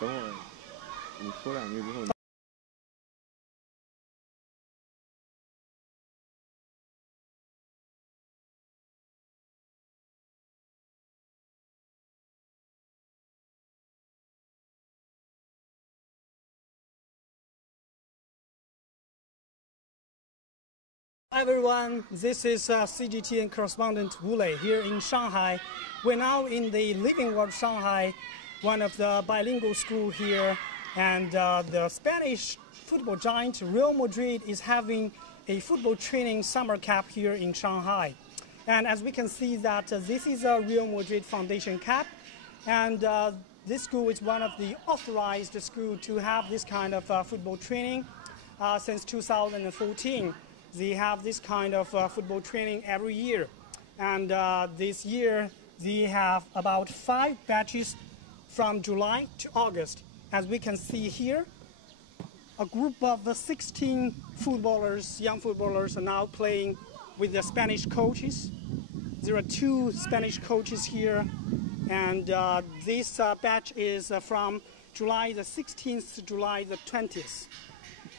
等会儿你说两句之后。Hi everyone, this is CGTN correspondent Wu Lei here in Shanghai. We're now in the Living World Shanghai, one of the bilingual schools here, and the Spanish football giant Real Madrid is having a football training summer camp here in Shanghai. And as we can see that this is a Real Madrid Foundation camp, and this school is one of the authorized schools to have this kind of football training since 2014. They have this kind of football training every year. And this year, they have about 5 batches from July to August. As we can see here, a group of 16 footballers, young footballers, are now playing with the Spanish coaches. There are 2 Spanish coaches here. And this batch is from July the 16th to July the 20th.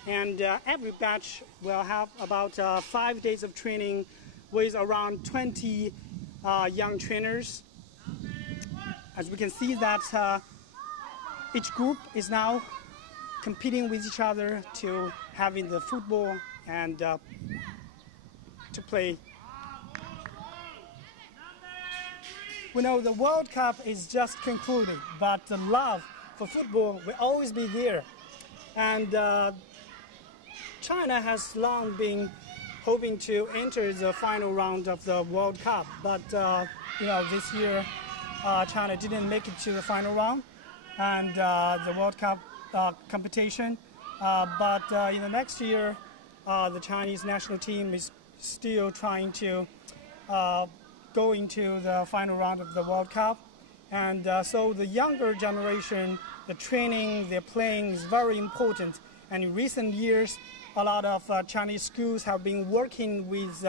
And every batch will have about 5 days of training with around 20 young trainers. As we can see that each group is now competing with each other to having the football and to play. We know the World Cup is just concluded, but the love for football will always be there. And China has long been hoping to enter the final round of the World Cup, but this year China didn't make it to the final round and the World Cup competition. But in the next year, the Chinese national team is still trying to go into the final round of the World Cup. And so the younger generation, the training, their playing is very important. And in recent years, a lot of Chinese schools have been working with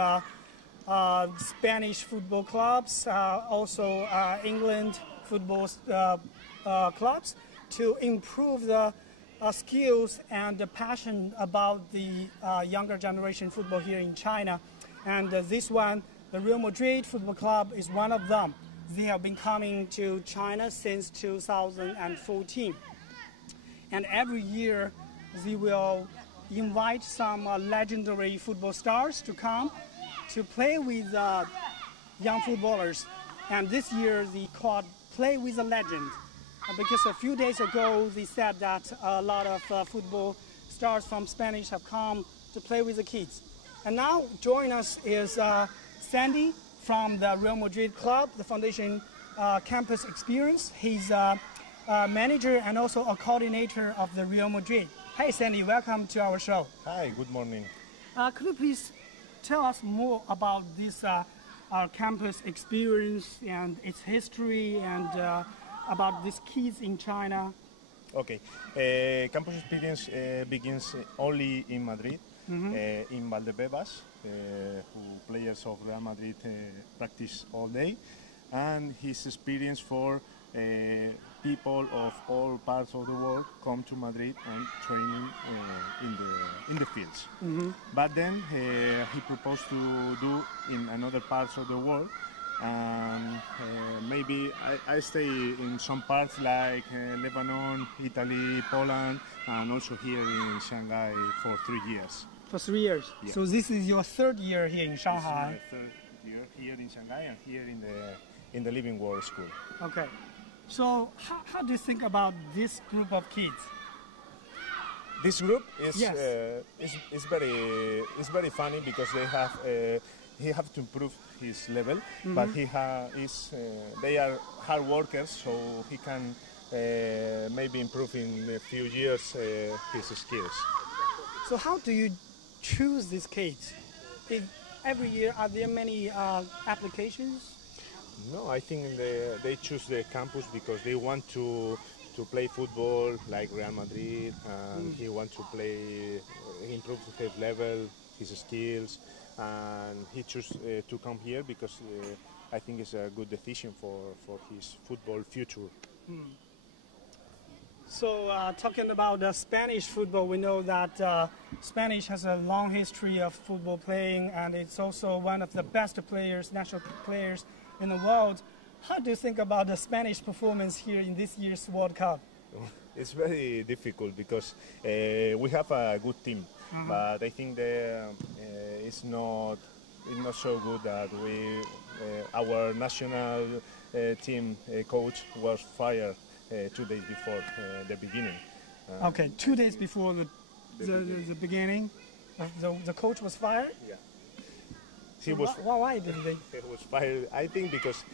Spanish football clubs, also England football clubs, to improve the skills and the passion about the younger generation football here in China. And this one, the Real Madrid Football Club, is one of them. They have been coming to China since 2014. And every year, they will invite some legendary football stars to come to play with young footballers. And this year they called Play with a Legend because a few days ago they said that a lot of football stars from Spanish have come to play with the kids. And now joining us is Sandy from the Real Madrid Club, the Foundation Campus Experience. He's a manager and also a coordinator of the Real Madrid. Hey Sandy, welcome to our show. Hi, good morning. Could you please tell us more about this our campus experience and its history and about these kids in China? Okay, campus experience begins only in Madrid, in Valdebebas, who players of Real Madrid practice all day, and his experience for people of all parts of the world come to Madrid and training in the fields. But then he proposed to do in another parts of the world, and maybe I stay in some parts like Lebanon, Italy, Poland, and also here in Shanghai for 3 years. For 3 years? Yeah. So this is your 3rd year here in Shanghai? This is my 3rd year here in Shanghai and here in the Living World School. Okay. So how do you think about this group of kids? This group is Yes. is very funny because he have to improve his level, but they are hard workers, so he can maybe improve in a few years his skills. So how do you choose these kids? Every year, are there many applications? No, I think they choose the campus because they want to play football like Real Madrid, and he wants to improve his level, his skills, and he chose to come here because I think it's a good decision for his football future. So talking about Spanish football, we know that Spanish has a long history of football playing, and it's also one of the best players, national players in the world. How do you think about the Spanish performance here in this year's World Cup? It's very difficult because we have a good team, but I think it's not so good that our national team coach was fired 2 days before the beginning. Okay, 2 days before the beginning, the coach was fired? Yeah. Why did they? He was fired, I think, because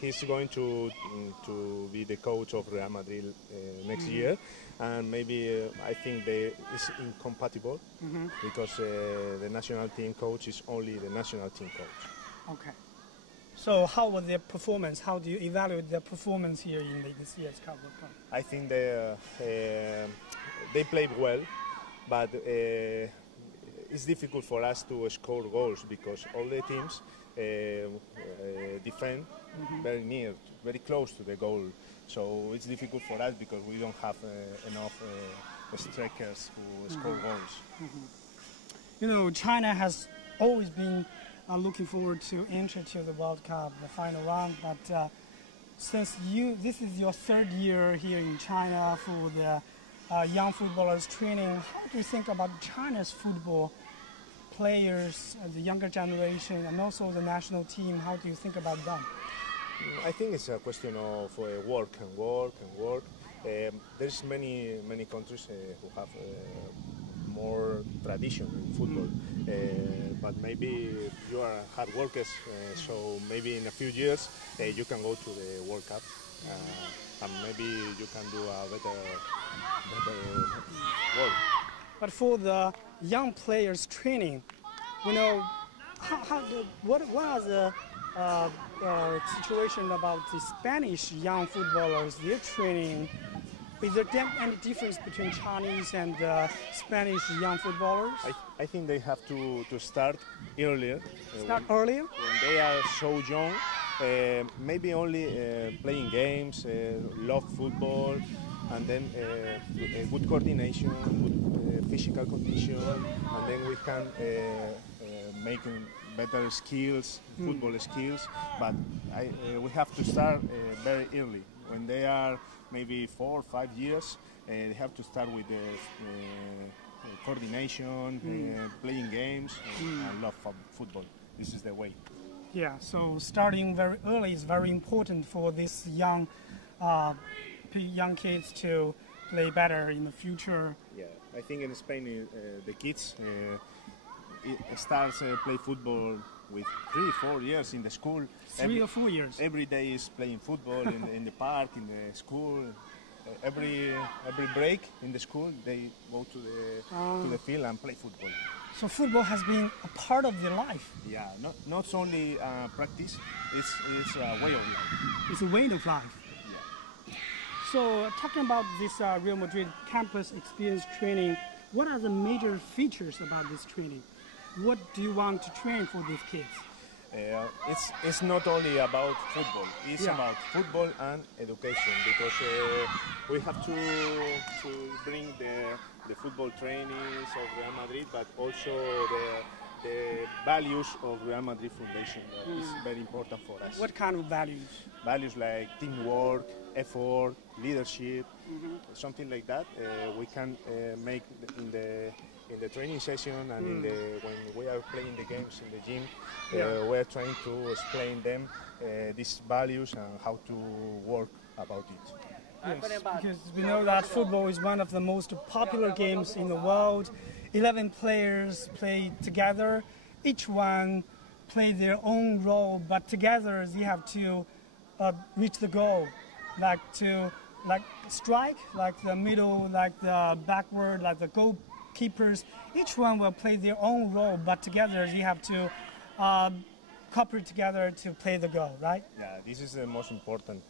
he's going to be the coach of Real Madrid next year, and maybe I think it's incompatible because the national team coach is only the national team coach. Okay. So how was their performance? How do you evaluate their performance here in this year's World Cup? I think they played well, but it's difficult for us to score goals because all the teams defend very near, very close to the goal. So it's difficult for us because we don't have enough strikers who score goals. You know, China has always been looking forward to enter to the World Cup, the final round. But since this is your third year here in China for the young footballers training, how do you think about China's football players, the younger generation, and also the national team? How do you think about them? I think it's a question of work and work and work. There's many countries who have more tradition in football, but maybe you are hard workers, so maybe in a few years you can go to the World Cup, and maybe you can do a better work. But for the young players training, you know, what are the situation about the Spanish young footballers, their training? Is there any difference between Chinese and Spanish young footballers? I think they have to start earlier. Start earlier? When they are so young, maybe only playing games, love football, and then good coordination, good physical condition, and then we can make better skills, football skills. But we have to start very early. When they are maybe 4 or 5 years, they have to start with coordination, playing games, and love football. This is the way. Yeah, so starting very early is very important for these young kids to play better in the future. Yeah, I think in Spain the kids starts play football with 3 or 4 years in the school. 3 or 4 years. Every day is playing football in the park, in the school. Every break in the school, they go to the field and play football. So football has been a part of their life. Yeah, not only practice, it's a way of life. It's a way of life. Yeah. So talking about this Real Madrid campus experience training, what are the major features about this training? What do you want to train for these kids? It's not only about football. It's about football and education, because we have to bring the football trainings of Real Madrid, but also the values of Real Madrid Foundation. That is very important for us. What kind of values? Values like teamwork, effort, leadership, something like that. We can make in the training session and when we are playing the games in the gym, we are trying to explain them these values and how to work about it. Yes, because we know that football is one of the most popular games in the world. 11 players play together. Each one play their own role, but together they have to reach the goal, like strike, like the middle, like the backward, like the goalkeepers. Each one will play their own role, but together they have to cooperate together to play the goal, right? Yeah, this is the most important.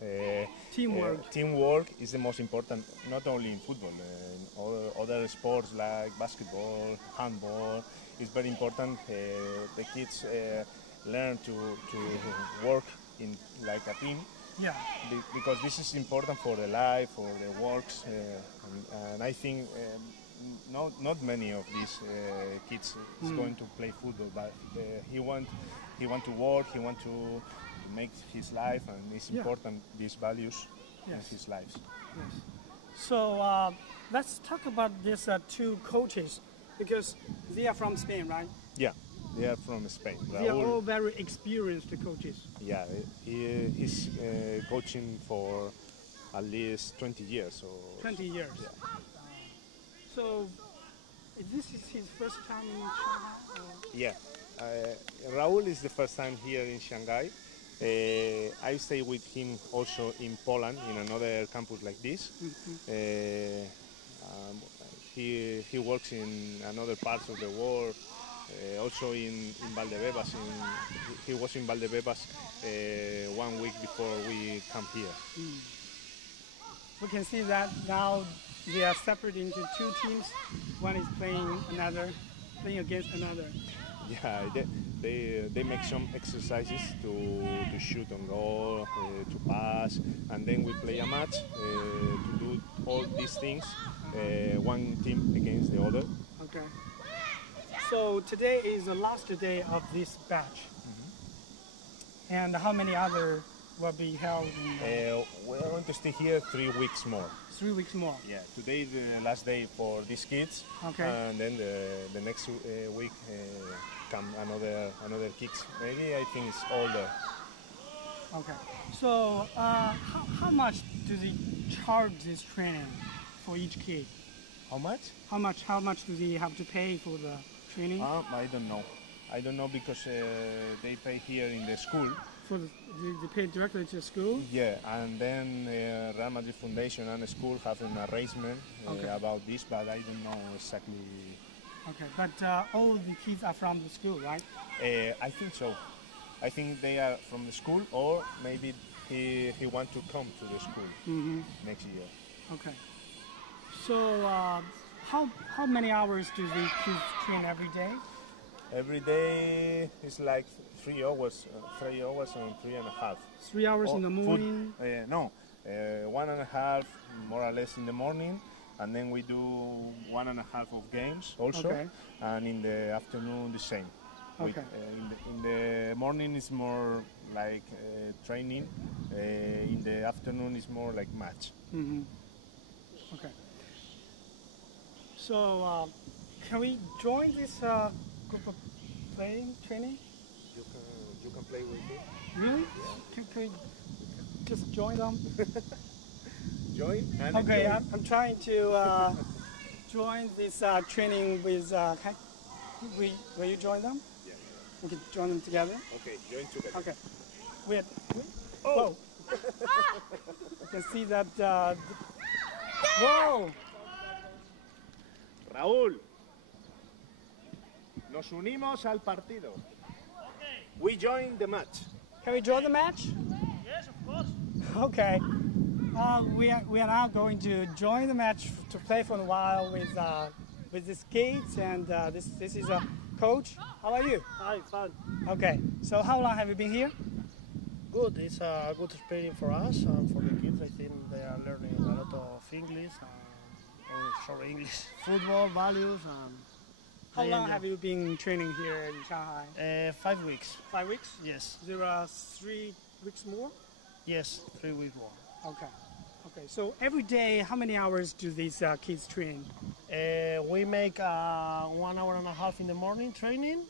Teamwork. Teamwork is the most important, not only in football. In other sports like basketball, handball, it's very important. The kids learn to work in like a team, Yeah. Because this is important for the life, for the works, and I think not many of these kids is going to play football, but he want to work, he want to make his life, and it's important these values in his lives. Yes. So let's talk about these two coaches, because they are from Spain, right? Yeah, they are from Spain. They are all very experienced coaches. Yeah, he's coaching for at least 20 years. So 20 years. Yeah. So this is his first time in Shanghai? Or? Yeah, Raul is the first time here in Shanghai. I stay with him also in Poland, in another campus like this. He works in another parts of the world, also in Valdebebas. He was in Valdebebas 1 week before we come here. We can see that now they are separated into two teams. One is playing against another. Yeah, they make some exercises to shoot on goal, to pass, and then we play a match to do all these things, one team against the other. Okay. So today is the last day of this batch. And how many other will be held? We're going to stay here 3 weeks more. 3 weeks more. Yeah, today is the last day for these kids. Okay. And then the next week come another kids. Maybe I think it's older. Okay. So how much do they charge this training for each kid? How much? How much do they have to pay for the training? I don't know. I don't know because they pay here in the school. They pay directly to the school? Yeah, and then Real Madrid Foundation and the school have an arrangement about this, but I don't know exactly. Okay, but all the kids are from the school, right? I think so. I think they are from the school, or maybe he want to come to the school next year. Okay. So how many hours do the kids train every day? Every day is like 3 hours and 3.5. 3 hours in the morning? No, 1.5 more or less in the morning, and then we do 1.5 of games also, and in the afternoon the same. Okay. In the morning is more like training, in the afternoon is more like match. Okay. So can we join this group of training? You can play with it. Really? Can we just join them? Join? And okay, enjoy. I'm trying to join this training with. Will you join them? Yeah. We can join them together. Okay, join together. Okay. Wait. Oh. You can see that. Whoa. Raúl, nos unimos al partido. We join the match. Can we join the match? Yes, of course. Okay. We are now going to join the match to play for a while with these kids, and this is a coach. How are you? Hi, fun. Okay. So how long have you been here? Good. It's a good experience for us and for the kids. I think they are learning a lot of English, football values. How long have you been training here in Shanghai? 5 weeks. 5 weeks? Yes. There are 3 weeks more? Yes, 3 weeks more. Okay. Okay. So every day, how many hours do these kids train? We make 1 hour and a half in the morning training.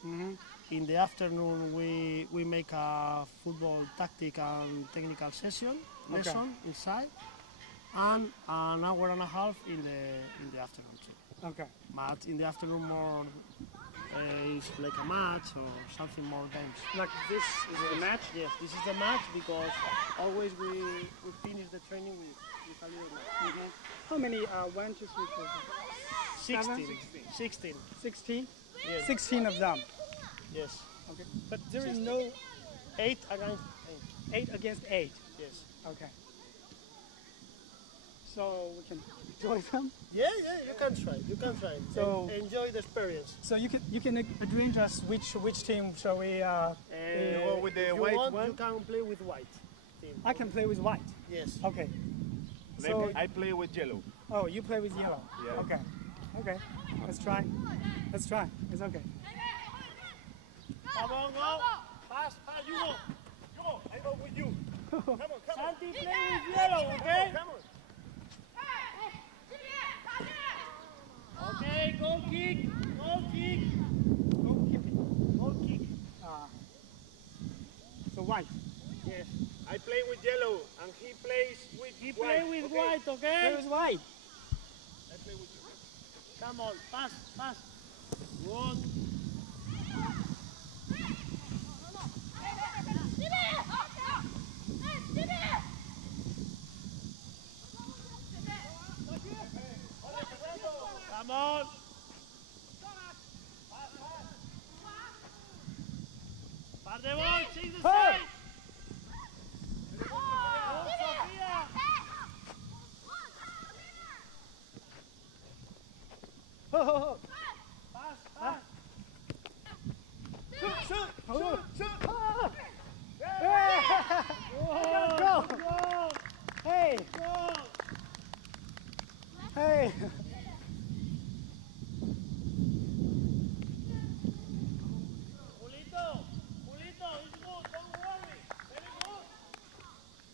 In the afternoon, we make a football tactic and technical lesson inside, and an hour and a half in the afternoon too. Okay. But in the afternoon more is like a match or something more games. Like this is the match? Yes, this is the match because always we finish the training with a little match. How many 1, 2, 3, 4, 5? 16. 16? Yes. 16 of them. Yes. Okay. But there is no 8 against 8. 8 against 8. Yes. Okay. So we can join them? Yeah, you can try. So enjoy the experience. So you can arrange us which team shall we With the If you white want, one? you can play with white. team. I can play with white. Yes. Okay. So, I play with yellow. oh, you play with yellow. Yeah. Okay. Okay. Let's try. Let's try. It's okay. Come on, go. Pass, you go. You go, I go with you. Come on, Santi, play with yellow, okay? Come on. Okay, goal kick. Goal kick. Goalkeeping. Goal kick. So white. Yes. I play with yellow and he plays with He white. play with okay? white, okay? Play with white. I play with you. Come on, pass. Good. Come on. Par de ball, change the side. Sofia. Oh, Pass. Shoot! Go! Go. Hey! Go. Hey! Julito, it's good, don't worry. Very good.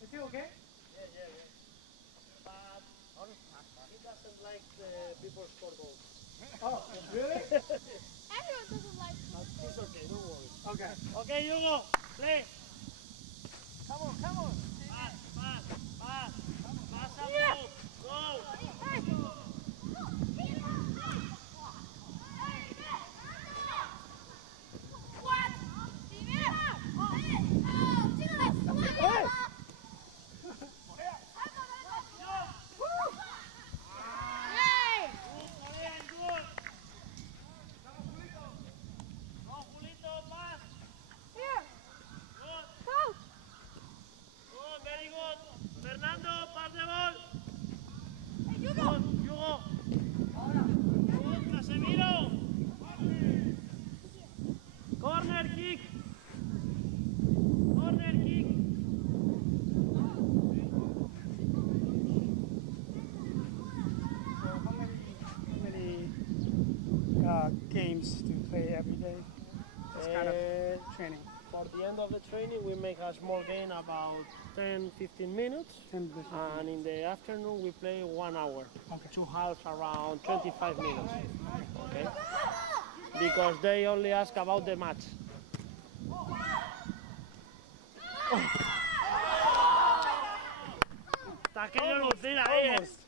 Is he okay? But he doesn't like the people score goals. Oh, really? Everyone doesn't like It's okay, don't worry. Okay. Okay, Hugo, play. Come on. Pass and move. Go. Hey! Good, Marian, good. Go, Julito, pass. Good. Good, very good. Fernando, pass the ball. Good, Hugo. Good, Casemiro. Corner kick. How many games do you play every day? This kind of training. For the end of the training, we make a small game about 10-15 minutes. 10 to 15. And in the afternoon, we play 1 hour. Okay. 2 halves around 25 minutes. Okay? Because they only ask about the match. Te has querido lucir ahí, ¿eh? Almost.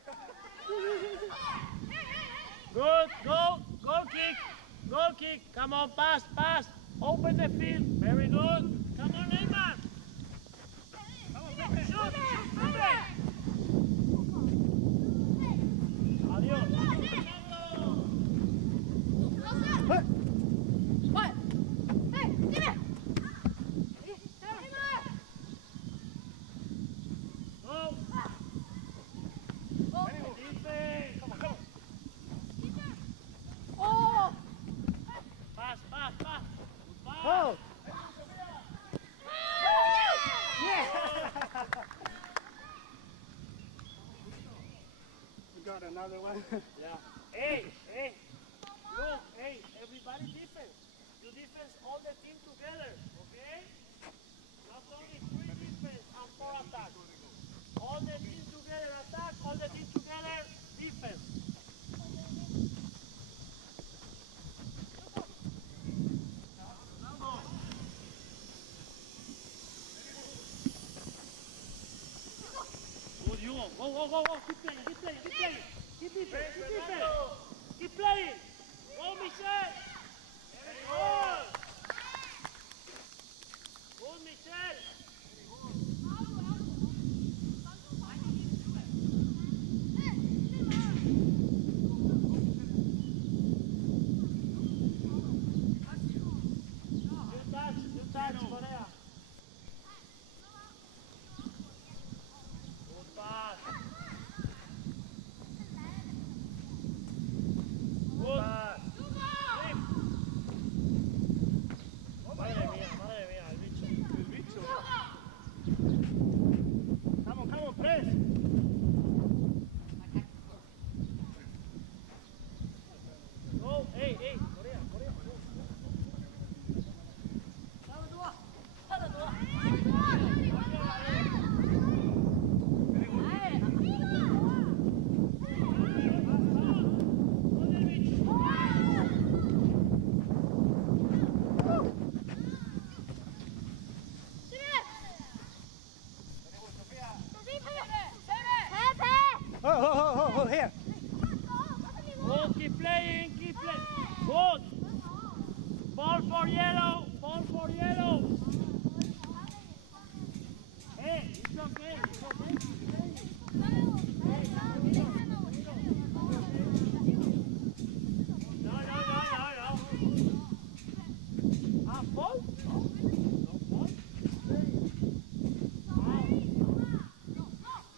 Good, goal kick. Come on, pass. Open the field. Very good. Come on, Neymar. Shoot, Pepe. Adiós. Go. Defense. Pass. Oh! Yeah! We got another one. Yeah. Hey. Look, everybody defense. You defense all the team together, okay? Not only 3 defense and 4 attack. All the team together attack, all the team together defense. Good, Hugo. Go. Keep playing. Keep defense. Keep playing. Go, Michel. Good. Good, Michel. Good touch, Korea. Good pass. here. Good, keep playing, keep playing. Good. Ball for yellow, ball for yellow. Hey, it's okay, it's okay. No. Ball? No ball.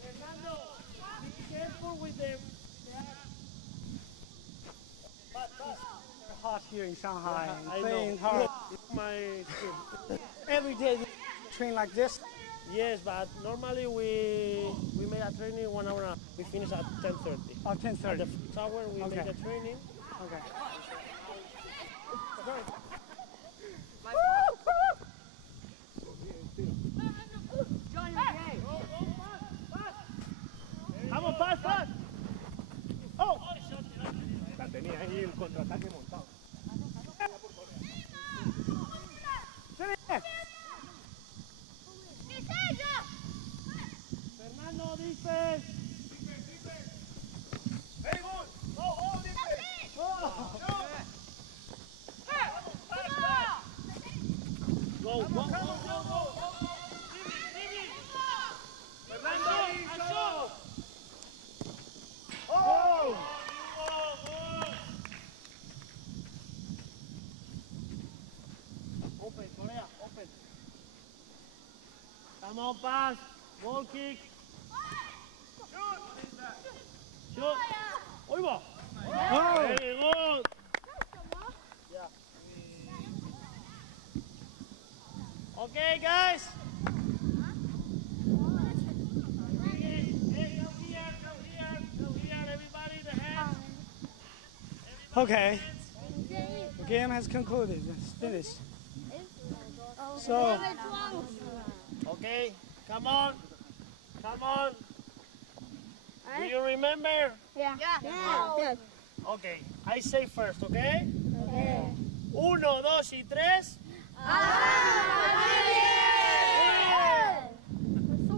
Fernando, be careful with them. Hot here in Shanghai, I playing know. hard. My Every day we train like this. yes, but normally we make a training 1 hour. We finish at 10:30. Oh, At 10:30. the first hour we Okay. make a training. Okay. Vamos, pass. Oh. La tenía ahí el contraataque montado. Fernando, defense. Very good. Oh, defense. Go. Fernando, Action. oh. Open, Korea, open. Come on, pass. Ball kick. Shoot. Oy va. Oh, Very good. Okay, guys. Hey, come here, everybody, the hands. okay. The game has concluded. It's finished. So, Okay, come on. Do you remember? Yeah. Okay, I say first, okay? 1, 2 y 3.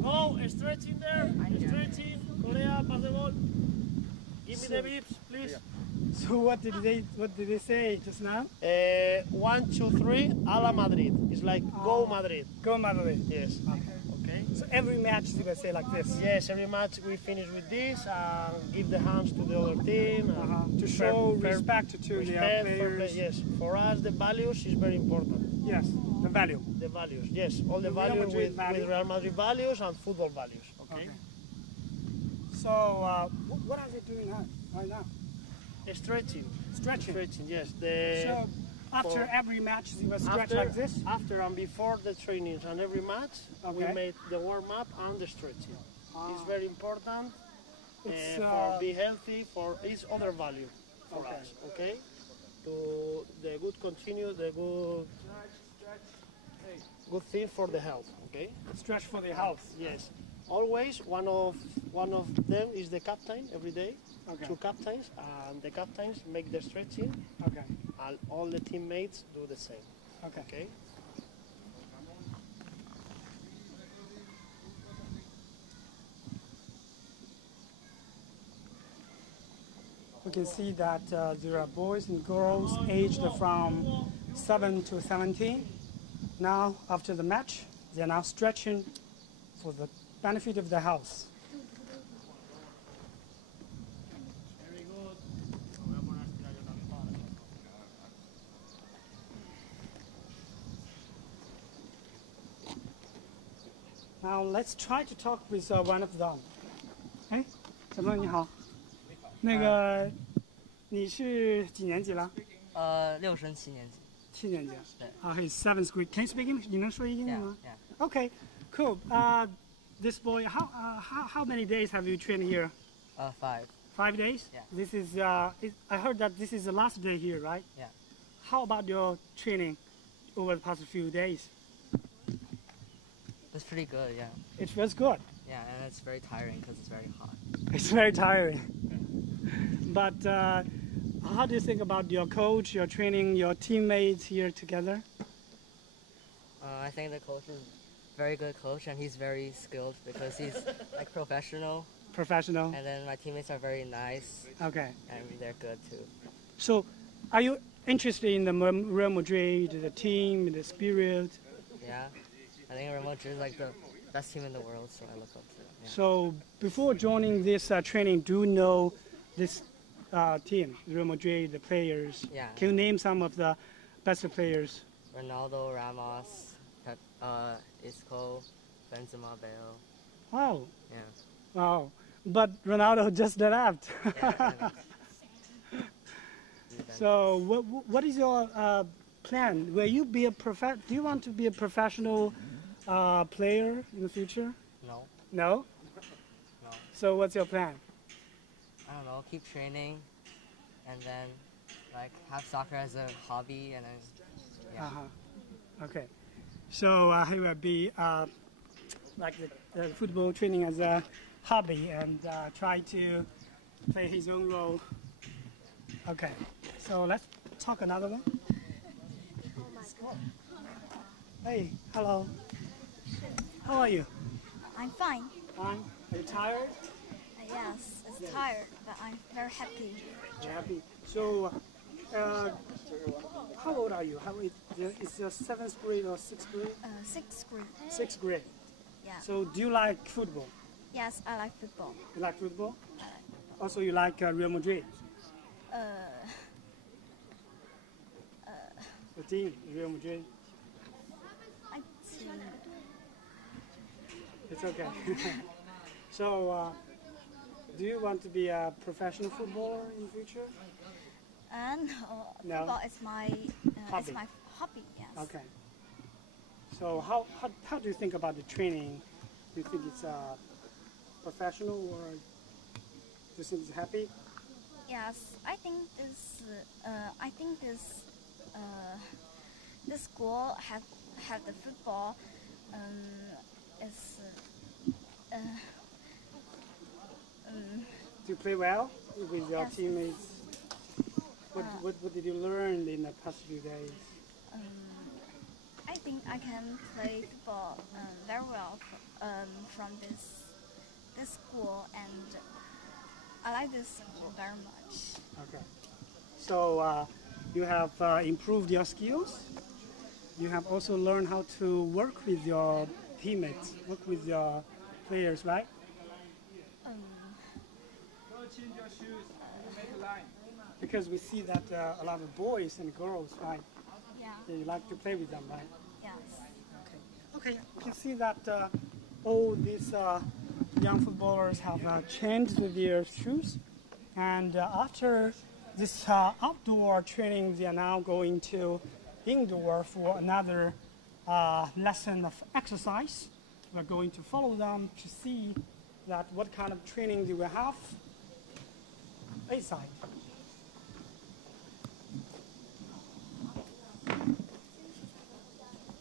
Go, stretching there. Stretching. Korea, pass the ball. Give me the beeps, please. so what did they say just now? 1, 2, 3, a la Madrid. It's like go Madrid. Go Madrid. Yes. Okay. So every match they will say like this. Yes, every match we finish with this and give the hands to the other team. And To show fair- respect to their respect, fair play, players. yes. For us, the values is very important. Yes, the value. The values, yes. All the The Real values Madrid with value. Real Madrid values and football values. Okay. So, what are they doing now? Right now? Stretching. Stretching. Yes. The So, after for- every match, they will stretch after, like this. after and before the trainings and every match, we Okay. made the warm up and the stretching. It's very important It's, for be healthy. For each other value for Okay. us. Okay. To the good continue the good thing for the health. Okay. Stretch for the health. Yes. Always one of them is the captain every day. Okay. 2 captains, and the captains make the stretching, Okay. and all the teammates do the same. Okay. Okay. We can see that there are boys and girls aged from 7 to 17. Now, after the match, they are now stretching for the benefit of the health. Very good. Now, let's try to talk with one of them. 哎，小朋友你好，那个你是几年级了6升7年级。 ？7年级。对。He's 7th grade. Can you speak English? 你能说英语吗 Yeah. Okay, cool. This boy, how many days have you trained here? 5. 5 days? Yeah. This is, I heard that this is the last day here, right? Yeah. How about your training over the past few days? It's pretty good, yeah. It feels good. Yeah, and it's very tiring because it's very hot. It's very tiring. But how do you think about your coach, your training, your teammates here together? I think the coach is very good coach, and he's very skilled because he's like professional. Professional. And then my teammates are very nice, Okay. and they're good too. So, are you interested in the Real Madrid, the team, the spirit? Yeah, I think Real Madrid is like the best team in the world, so I look up to them. Yeah. So, before joining this training, do you know this team, Real Madrid, the players? Yeah. Can you name some of the best players? Ronaldo, Ramos, Isco, Benzema, Bale. Wow. Yeah. Wow. But Ronaldo just left. Yeah. So, what is your plan? Will you be do you want to be a professional player in the future? No. No? No. So, what's your plan? I don't know. Keep training, and then like have soccer as a hobby, and then yeah. Okay. So, he will be like the football training as a hobby and try to play his own role. Okay. So, let's talk another one. Hey, hello. How are you? I'm fine. Fine. Are you tired? Yes, it's tired, but I'm very happy. You're happy. So, how old are you? Is it 7th grade or 6th grade? Sixth grade. 6th grade. Yeah. So, do you like football? Yes, I like football. You like football? Also, you like Real Madrid? The team, Real Madrid. I see. It's okay. So, do you want to be a professional footballer in the future? No, No? football is my Hobby. it's my hobby. Yes. Okay. So, how do you think about the training? Do you think it's professional or do you think it's happy? Yes, I think this school have the football. Do you play well with your Yes. teammates? What did you learn in the past few days? I think I can play football very well from this school, and I like this school very much. Okay. So you have improved your skills. You have also learned how to work with your teammates, work with your players, right? Because we see that a lot of boys and girls, right? Yeah. They like to play with them, right? Yes. Okay, you can see that all these young footballers have changed their shoes, and after this outdoor training, they are now going to indoor for another lesson of exercise. We're going to follow them to see that what kind of training they will have inside.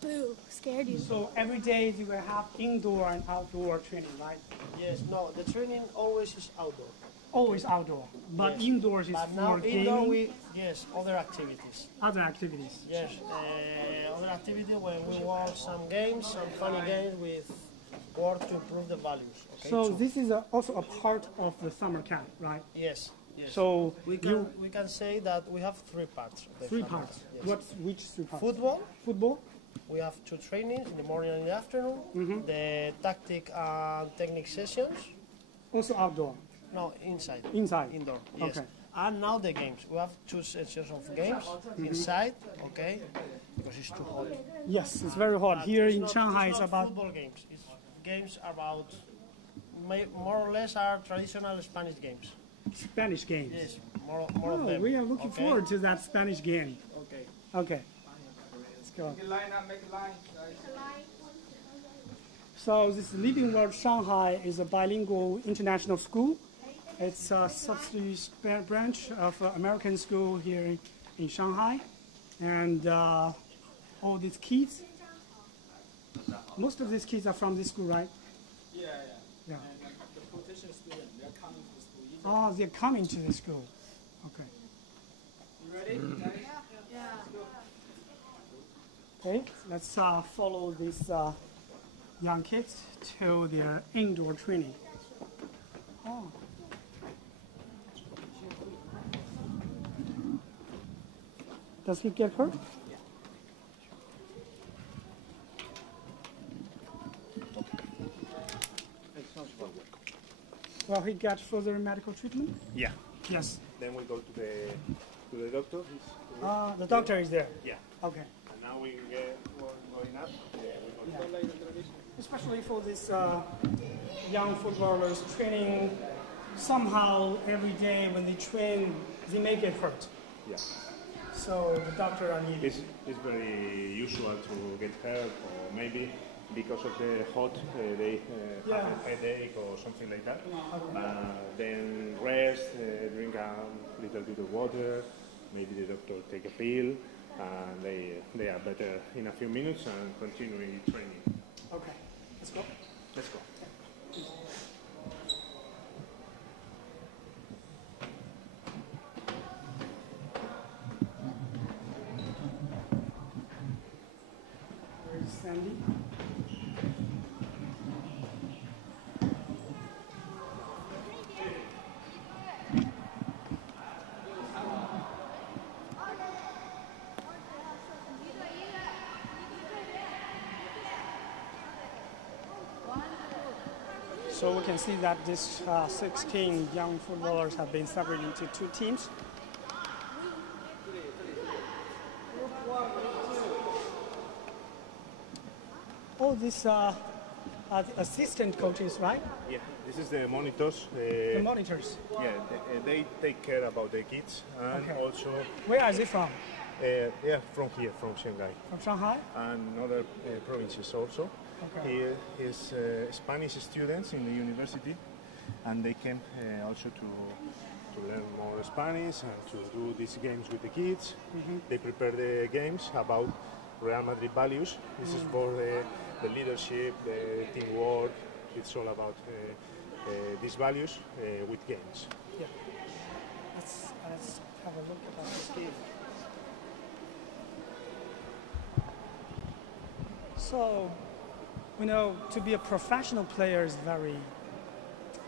Boo! Scared you. So every day they will have indoor and outdoor training, right? Yes, no, the training always is outdoor. Always outdoor, but Yes. indoors is But now for indoor gaming, yes, other activities. other activities. Yes, other activity when we watch some games, some funny games with work to improve the values. Okay? So this is also a part of the summer camp, right? yes, yes. So we can say that we have three parts. Of the three summer parts. camp, yes. Which three parts? Football. Football. We have two trainings in the morning and in the afternoon. Mm-hmm. The tactic and technique sessions. Also outdoor. No, inside. Inside. Indoor. Yes. Okay. And now the games. We have two sessions of games inside. Okay. Because it's too hot. Yes, it's very hot. Here It's in not- Shanghai, it's it's not about football games. It's games about more or less are traditional Spanish games. Spanish games. Yes, more of Oh, them. we are looking okay? forward to that Spanish game. Okay. Okay. Let's go. Line up, make a line, guys. So this Living World Shanghai is a bilingual international school. It's a subsidiary branch of American school here in Shanghai. And all these kids, most of these kids are from this school, right? Yeah. Yeah. And the potential students, they're coming to the school. Oh, they're coming to the school. Okay. You ready, guys? Okay, let's follow this young kids to their indoor training. Oh. Does he get hurt? Well, he got further medical treatment? Yeah. Yes. Then we go to the doctor. The doctor is there? Yeah. Okay. And now we're going up. We go to Especially for these young footballers training, somehow every day when they train, they may get hurt. Yeah. So the doctor are needed. It's very usual to get hurt, or maybe because of the hot, they have a headache or something like that. Then rest, drink a little bit of water, maybe the doctor take a pill, and they are better in a few minutes and continue training. Okay, let's go. Let's go. Where's Sandy? So we can see that this 16 young footballers have been separated into two teams. Oh, these are the assistant coaches, right? Yeah, this is the monitors. The monitors. Yeah, they take care about the kids, and also Where is it from? yeah, from here, from Shanghai, From Shanghai? and other provinces also. Okay. Here is Spanish students in the university, and they came also to learn more Spanish and to do these games with the kids. They prepare the games about Real Madrid values. This is for the leadership, the teamwork. It's all about these values with games. Yeah. Let's have a look at this game. So, you know, to be a professional player is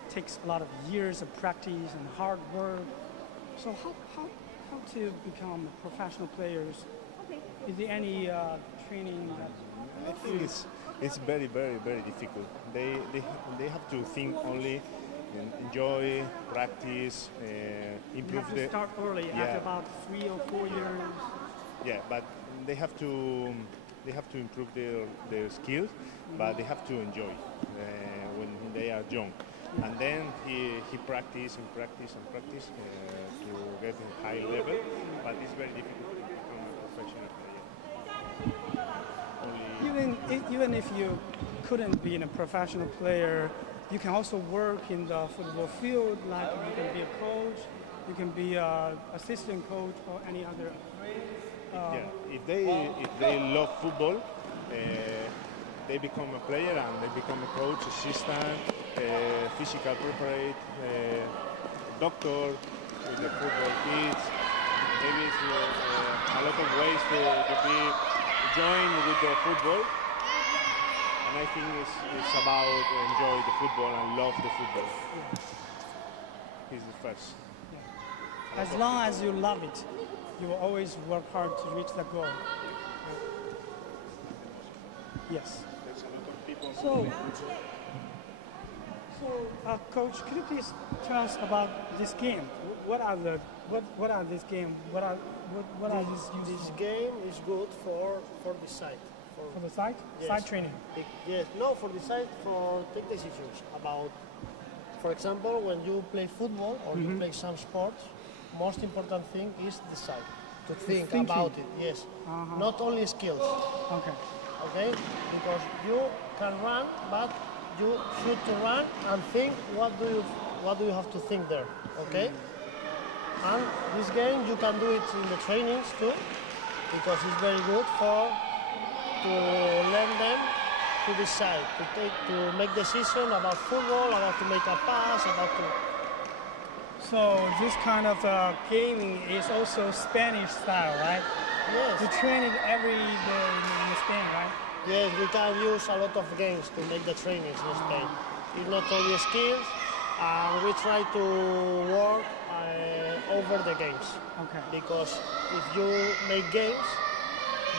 takes a lot of years of practice and hard work. So how to become a professional players? Is there any training that I think it's very, very, very difficult. They have to think only, and enjoy, practice, you improve have to start early after about 3 or 4 years? Yeah, but they have to improve their skills, but they have to enjoy when they are young. And then he practice and practice and practice to get a high level, but it's very difficult to become a professional player. Even if you couldn't be a professional player, you can also work in the football field, like you can be a coach, you can be an assistant coach or any other. Yeah, if they love football, they become a player and they become a coach, assistant, physical preparator, doctor with the football kids. There is a lot of ways to be joined with the football, and I think it's about enjoy the football and love the football. He's the first. As long as you love it, you will always work hard to reach the goal. Yes. There's a lot of people. So, Coach, could you please tell us about this game? What are this game? What are these used This for? game is good for the site. For the site? Yes. Site training. Yes, no, for the site, for take decisions about, for example, when you play football or you play some sports, most important thing is the site. To think thinking. about it, yes. Not only skills, Okay. okay? Because you can run, but you should to run and think what do you have to think there, okay? And this game you can do it in the trainings too, because it's very good to learn them to decide, to make decision about football, about to make a pass, about to. So this kind of gaming is also Spanish style, right? Yes. You train it every day in Spain, right? Yes, we can use a lot of games to make the trainings in Spain. It's not only skills, and we try to work over the games. Okay. Because if you make games,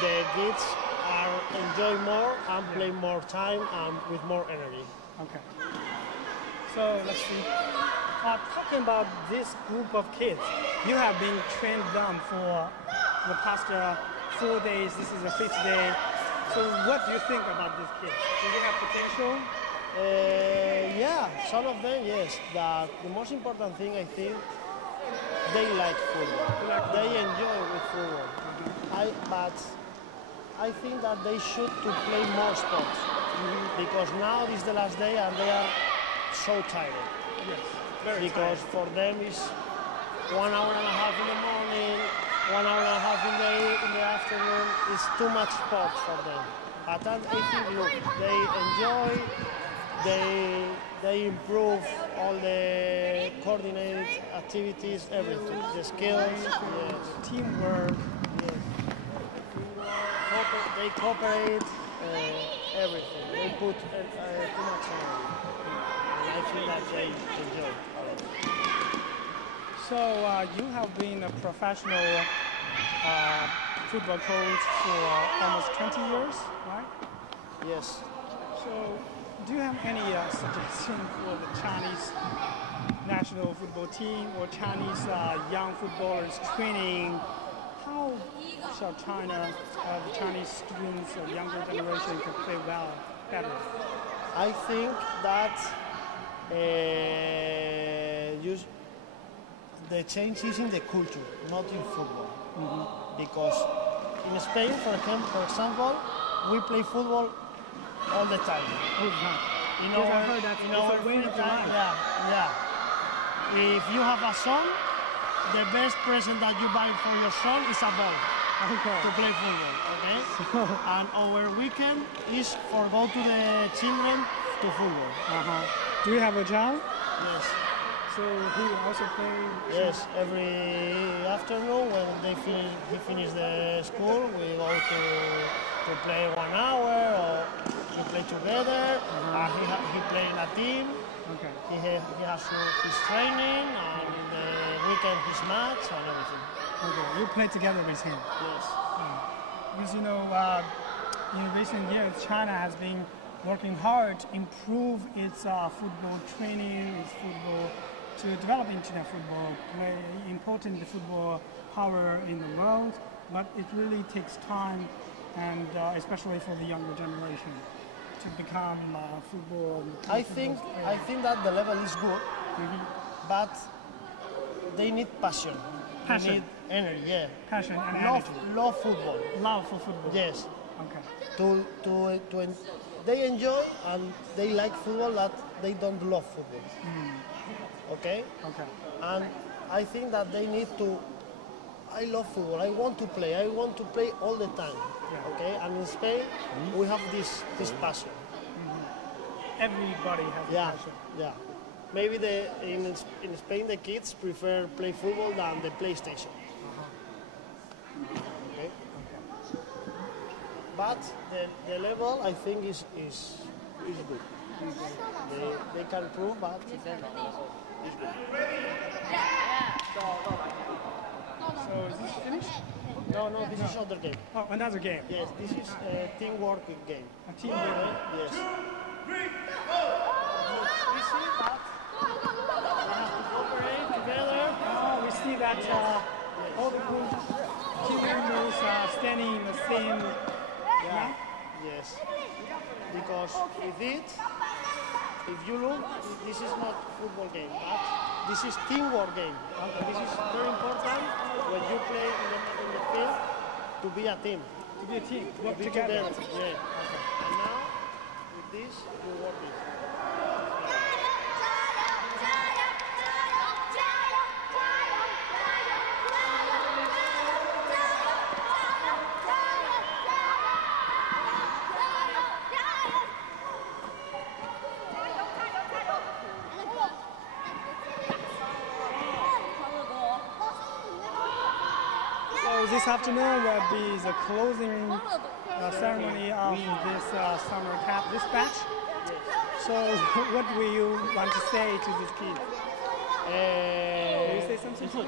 the kids are enjoy more and play more time and with more energy. Okay. So let's see. Talking about this group of kids, you have been trained them for the past 4 days. This is the 5th day. So what do you think about these kids? Do they have potential? Yeah, some of them, yes. The most important thing, I think, they like football. They enjoy with football. But I think that they should to play more sports because now is the last day and they are so tired. Yes. Because for them it's 1 hour and a half in the morning, 1 hour and a half in the afternoon. It's too much sport for them. But I think, look, they enjoy, they improve all the coordinated activities, everything, the skills, yes. Teamwork. Yes. They cooperate, everything. They put too much on it. And I feel that they enjoy a lot. So you have been a professional football coach for almost 20 years, right? Yes. So do you have any suggestion for the Chinese national football team or Chinese young footballers training? How shall China, the Chinese students or younger generation can play well, better? I think that the change is in the culture, not in football. Because in Spain, for example, we play football all the time. I heard that in our it's a way free of time, life. yeah. If you have a son, the best present that you buy for your son is a ball to play football, okay? And our weekend is for go to the children to football. Do you have a child? Yes. So he also plays? Yes, every afternoon when he finish the school, we go to play 1 hour or we play together. He play in a team. Okay. He has his training and the weekend his match and everything. Okay. You play together with him? Yes. Because in recent years, China has been working hard to improve its football training, its football, to develop internet football, play important football power in the world, but it really takes time, and especially for the younger generation, to become football. I think that the level is good, but they need passion. Passion. They need energy, yeah. Passion and Love energy. football. Love for football. Yes. Okay. They enjoy and they like football, but they don't love football. Okay? Okay. And I think that they need to. I love football. I want to play. I want to play all the time. Yeah. Okay? And in Spain, we have this passion. Everybody has a passion. Yeah. Maybe in Spain the kids prefer play football than the PlayStation. Okay? But the level I think is good. They can prove, but it's good. So is this finished? No, this is other game. Oh, another game. Yes, this is a teamwork game. A teamwork. Yes. We see that we have to cooperate together. We see that all the team members are standing in the same. Yeah. Yes. Because with it, if you look, this is not football game, but this is teamwork game. And this is very important when you play in the field to be a team. To be a team, work To be together. Yeah. Okay. And now with this, you work it. So this afternoon will be the closing ceremony of this summer camp, this batch. So, what will you want to say to these kids? Will you say something?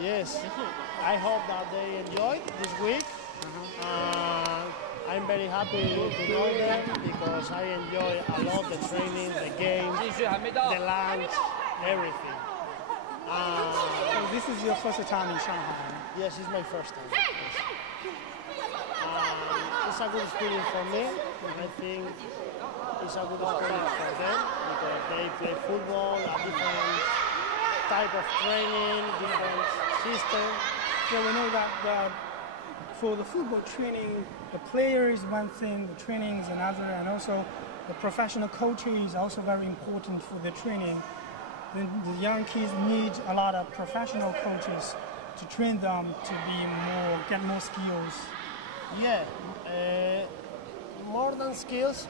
Yes, I hope that they enjoyed this week. I'm very happy to know them because I enjoy a lot the training, the games, the lunch, everything. So this is your first time in Shanghai? Yes, it's my first time. Yes. It's a good experience for me. I think it's a good experience for them because they play football, a different type of training, different system. Yeah, we know that for the football training, the player is one thing, the training is another, and also the professional coaching is also very important for the training. The young kids need a lot of professional coaches to train them to get more skills. Yeah, more than skills,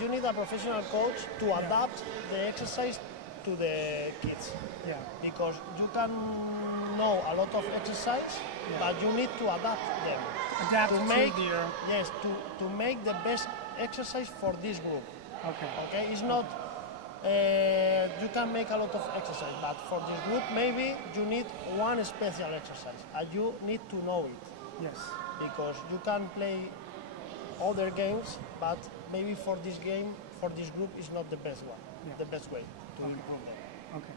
you need a professional coach to adapt the exercise to the kids. Yeah. Because you can know a lot of exercise, but you need to adapt them. Adapt to to make their... Yes, to make the best exercise for this group. Okay. Okay, it's not. You can make a lot of exercise, but for this group, maybe you need one special exercise, and you need to know it. Yes. Because you can play other games, but maybe for this game, for this group, is not the best one, the best way to improve them. Okay.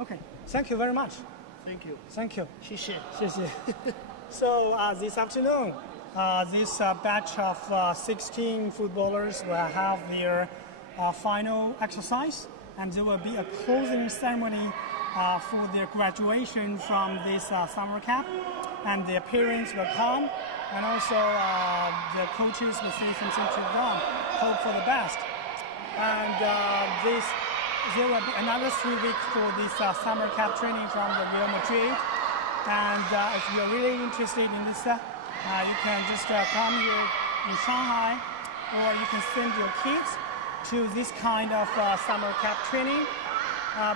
Okay. Thank you very much. Thank you. Thank you. 谢谢. So this afternoon, this batch of 16 footballers will have their final exercise, and there will be a closing ceremony for their graduation from this summer camp, and their parents will come, and also the coaches will say something to them, hope for the best. And there will be another 3 weeks for this summer camp training from the Real Madrid. And if you're really interested in this, you can just come here in Shanghai, or you can send your kids to this kind of summer camp training,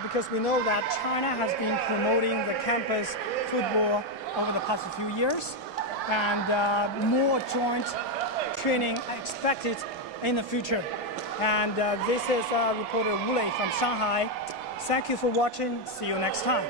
because we know that China has been promoting the campus football over the past few years, and more joint training expected in the future. And this is reporter Wu Lei from Shanghai. Thank you for watching. See you next time.